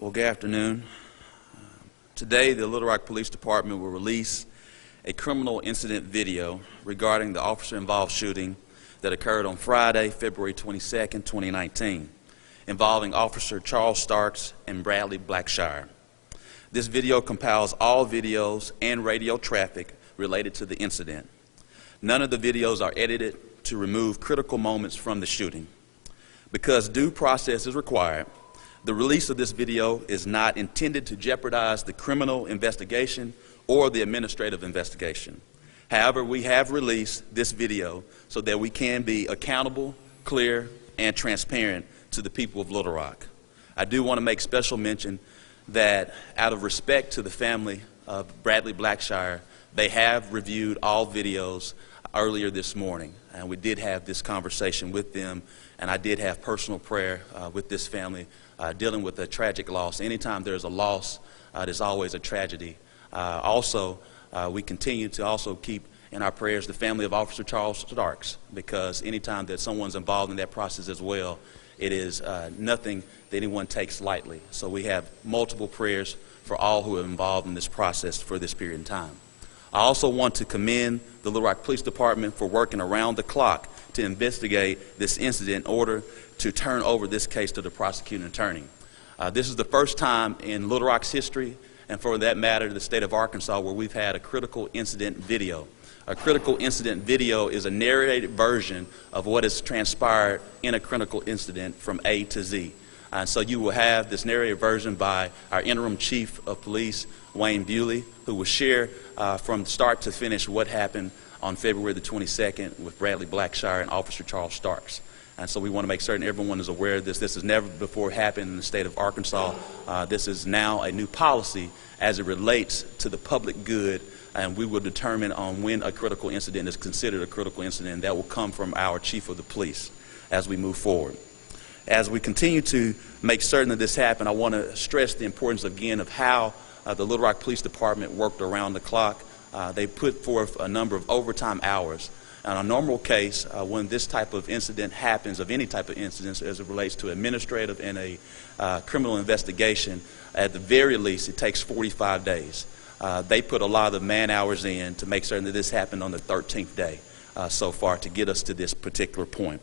Well, good afternoon. Today, the Little Rock Police Department will release a criminal incident video regarding the officer-involved shooting that occurred on Friday, February 22nd, 2019, involving Officer Charles Starks and Bradley Blackshire. This video compiles all videos and radio traffic related to the incident. None of the videos are edited to remove critical moments from the shooting. Because due process is required, the release of this video is not intended to jeopardize the criminal investigation or the administrative investigation. However, we have released this video so that we can be accountable, clear, and transparent to the people of Little Rock. I do want to make special mention that out of respect to the family of Bradley Blackshire, they have reviewed all videos earlier this morning, and we did have this conversation with them, and I did have personal prayer with this family dealing with a tragic loss. Anytime there's a loss, there's always a tragedy. We continue to also keep in our prayers the family of Officer Charles Starks, because anytime that someone's involved in that process as well, it is nothing that anyone takes lightly. So we have multiple prayers for all who are involved in this process for this period of time. I also want to commend the Little Rock Police Department for working around the clock to investigate this incident in order to turn over this case to the prosecuting attorney. This is the first time in Little Rock's history, and for that matter, the state of Arkansas, where we've had a critical incident video. A critical incident video is a narrated version of what has transpired in a critical incident from A to Z. So you will have this narrated version by our interim chief of police, Wayne Bewley, who will share from start to finish what happened on February the 22nd with Bradley Blackshire and Officer Charles Starks. And so we want to make certain everyone is aware of this. This has never before happened in the state of Arkansas. This is now a new policy as it relates to the public good, and we will determine on when a critical incident is considered a critical incident. That will come from our chief of the police as we move forward. As we continue to make certain that this happens, I want to stress the importance again of how the Little Rock Police Department worked around the clock. They put forth a number of overtime hours. In a normal case, when this type of incident happens, of any type of incidents as it relates to administrative and a criminal investigation, at the very least it takes 45 days. They put a lot of the man hours in to make certain that this happened on the 13th day so far to get us to this particular point.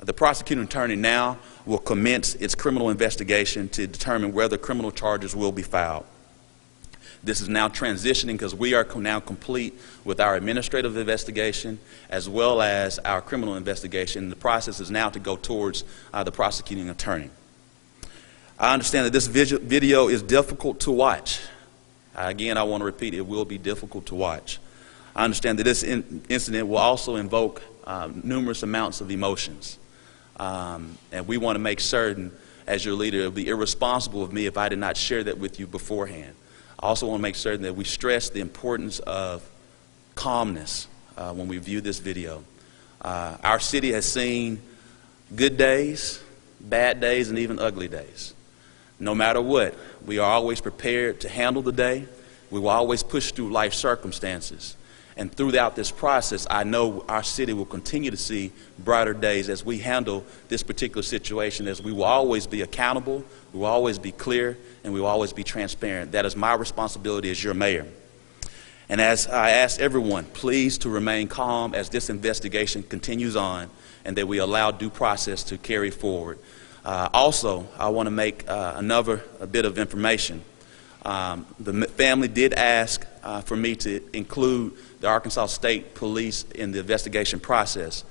The prosecuting attorney now will commence its criminal investigation to determine whether criminal charges will be filed. This is now transitioning because we are now complete with our administrative investigation as well as our criminal investigation. The process is now to go towards the prosecuting attorney. I understand that this video is difficult to watch. Again, I want to repeat, it will be difficult to watch. I understand that this incident will also invoke numerous amounts of emotions. And we want to make certain, as your leader, it would be irresponsible of me if I did not share that with you beforehand. I also want to make certain that we stress the importance of calmness when we view this video. Our city has seen good days, bad days, and even ugly days. No matter what, we are always prepared to handle the day. We will always push through life circumstances. And throughout this process, I know our city will continue to see brighter days as we handle this particular situation, as we will always be accountable, we will always be clear, and we will always be transparent. That is my responsibility as your mayor. And as I ask everyone, please to remain calm as this investigation continues on and that we allow due process to carry forward. Also, I want to make another bit of information. The family did ask for me to include the Arkansas State Police in the investigation process.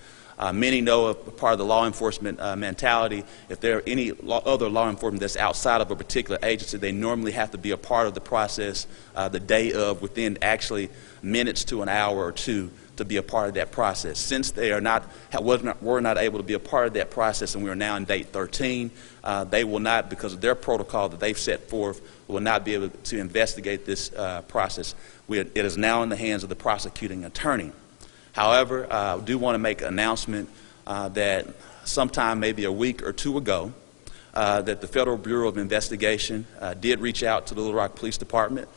Many know of part of the law enforcement mentality. If there are any other law enforcement that's outside of a particular agency, they normally have to be a part of the process the day of, within actually minutes to an hour or two, to be a part of that process. Since they were not able to be a part of that process, and we are now in date 13, they will not, because of their protocol that they've set forth, will not be able to investigate this process. It is now in the hands of the prosecuting attorney. However, I do want to make an announcement that sometime maybe a week or two ago, that the Federal Bureau of Investigation did reach out to the Little Rock Police Department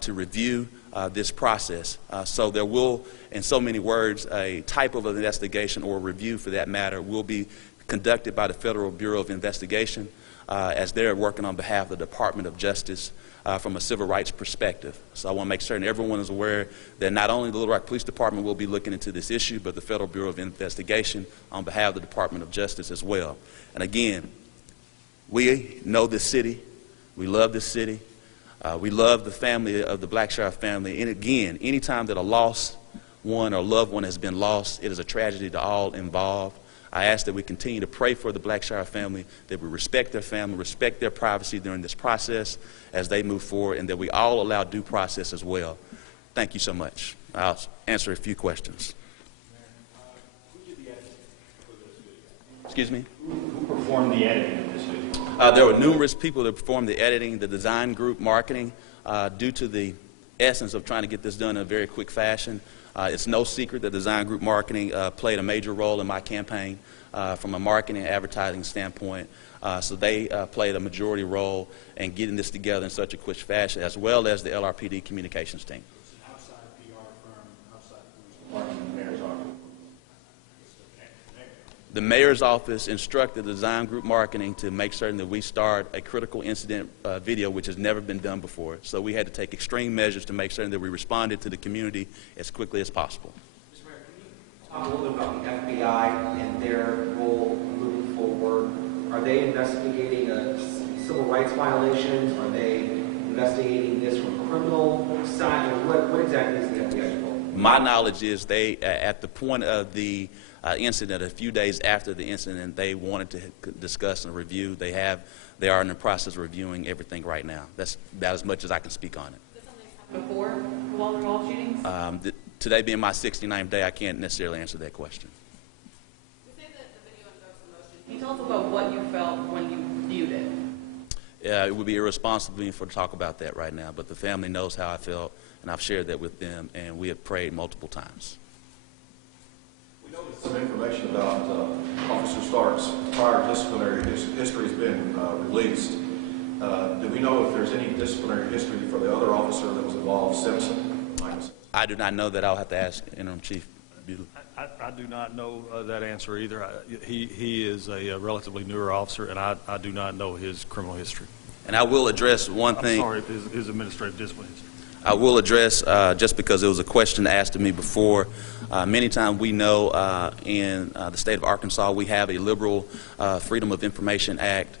to review this process. So there will, in so many words, a type of investigation or review for that matter will be conducted by the Federal Bureau of Investigation. as they're working on behalf of the Department of Justice from a civil rights perspective. So I want to make certain everyone is aware that not only the Little Rock Police Department will be looking into this issue, but the Federal Bureau of Investigation on behalf of the Department of Justice as well. And again, we know this city. We love this city. We love the family of the Blackshaw family. And again, anytime that a lost one or loved one has been lost, it is a tragedy to all involved. I ask that we continue to pray for the Blackshaw family, that we respect their family, respect their privacy during this process as they move forward, and that we all allow due process as well. Thank you so much. I'll answer a few questions. Excuse me? Who performed the editing of this video? There were numerous people that performed the editing, the design group, marketing. Due to the essence of trying to get this done in a very quick fashion, it's no secret that design group marketing played a major role in my campaign from a marketing and advertising standpoint. So they played a majority role in getting this together in such a quick fashion, as well as the LRPD communications team. It's an outside PR firm, outside the police department, the mayor's office. The mayor's office instructed the design group marketing to make certain that we start a critical incident video, which has never been done before. So we had to take extreme measures to make certain that we responded to the community as quickly as possible. Mr. Mayor, can you talk a little bit about the FBI and their role moving forward? Are they investigating civil rights violations? Are they investigating this from a criminal side? What exactly is the FBI's role? My knowledge is they, at the point of the incident, a few days after the incident, they wanted to discuss and review. They are in the process of reviewing everything right now. That's about as much as I can speak on it. Did something happen before the Wall shootings? Today being my 69th day, I can't necessarily answer that question. You say that the video invokes emotion. Can you tell us about what you felt when you viewed it? It would be irresponsible of me to talk about that right now, but the family knows how I felt, and I've shared that with them, and we have prayed multiple times. We know that some information about Officer Stark's prior disciplinary history has been released. Do we know if there's any disciplinary history for the other officer that was involved, Simpson? I do not know that. I'll have to ask Interim Chief Buell. I do not know that answer either. He is a relatively newer officer, and I do not know his criminal history. And I will address one thing. I'm sorry, his administrative discipline history. I will address, just because it was a question asked of me before, many times we know in the state of Arkansas we have a liberal Freedom of Information Act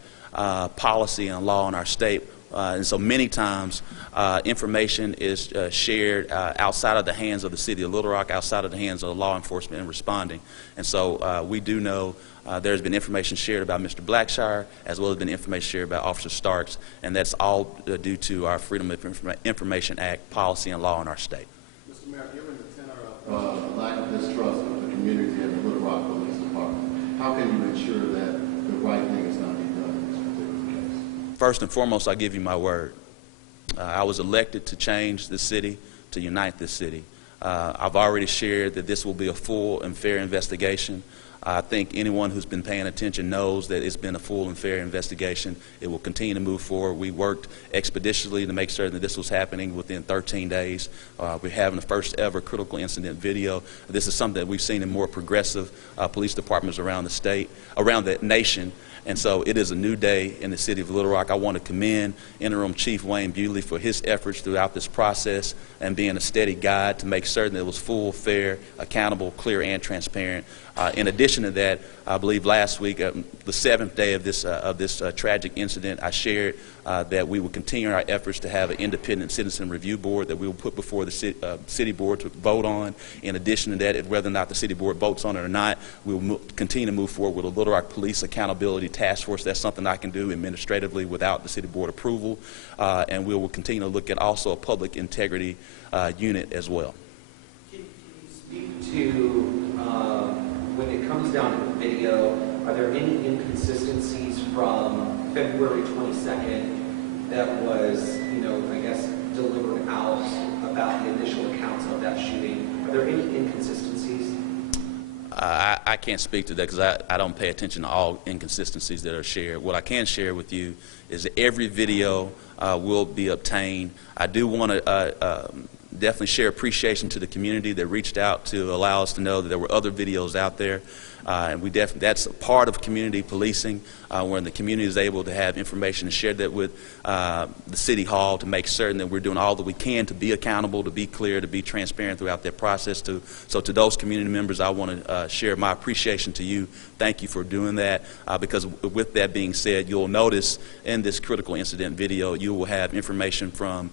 policy and law in our state. And so many times information is shared outside of the hands of the city of Little Rock, outside of the hands of law enforcement in responding. And so we do know there's been information shared about Mr. Blackshaw, as well as been information shared about Officer Starks, and that's all due to our Freedom of Information Act policy and law in our state. Mr. Mayor, given the tenor of lack of distrust of the community and the Little Rock Police Department, how can you ensure that the right thing is not being done in this particular case? First and foremost, I give you my word. I was elected to change the city, to unite this city. I've already shared that this will be a full and fair investigation. I think anyone who's been paying attention knows that it's been a full and fair investigation. It will continue to move forward. We worked expeditiously to make certain that this was happening within 13 days. We're having the first ever critical incident video. This is something that we've seen in more progressive police departments around the state, around the nation. And so it is a new day in the city of Little Rock. I want to commend Interim Chief Wayne Bewley for his efforts throughout this process and being a steady guide to make certain that it was full, fair, accountable, clear, and transparent. In addition to that, I believe last week, the seventh day of this tragic incident, I shared that we will continue our efforts to have an independent citizen review board that we will put before the city board to vote on. In addition to that, whether or not the city board votes on it or not, we will continue to move forward with a Little Rock Police Accountability Task Force. That's something I can do administratively without the city board approval. And we will continue to look at also a public integrity unit as well. Can you speak to, when it comes down to the video, are there any inconsistencies from February 22nd that was, I guess, delivered out about the initial accounts of that shooting? Are there any inconsistencies? I can't speak to that because I don't pay attention to all inconsistencies that are shared. What I can share with you is that every video will be obtained. I do want to definitely share appreciation to the community that reached out to allow us to know that there were other videos out there. And that's a part of community policing, where the community is able to have information and share that with the City Hall to make certain that we're doing all that we can to be accountable, to be clear, to be transparent throughout that process. So to those community members, I want to share my appreciation to you. Thank you for doing that, because with that being said, you'll notice in this critical incident video, you will have information from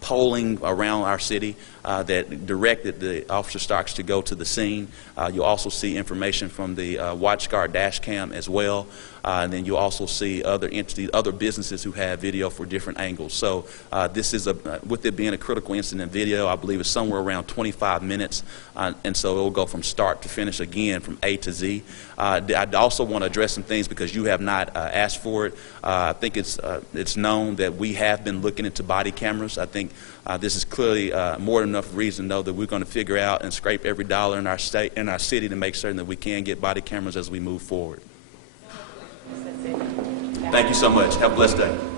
polling around our city that directed the Officer Starks to go to the scene. You'll also see information from the WatchGuard dash cam as well. And then you'll also see other entities, other businesses who have video for different angles. So this is, with it being a critical incident video, I believe it's somewhere around 25 minutes. And so it will go from start to finish again from A to Z. I also want to address some things because you have not asked for it. I think it's known that we have been looking into body cameras. I think this is clearly more than enough reason, though, that we're going to figure out and scrape every dollar in our state, in our city, to make certain that we can get body cameras as we move forward. Thank you so much. Have a blessed day.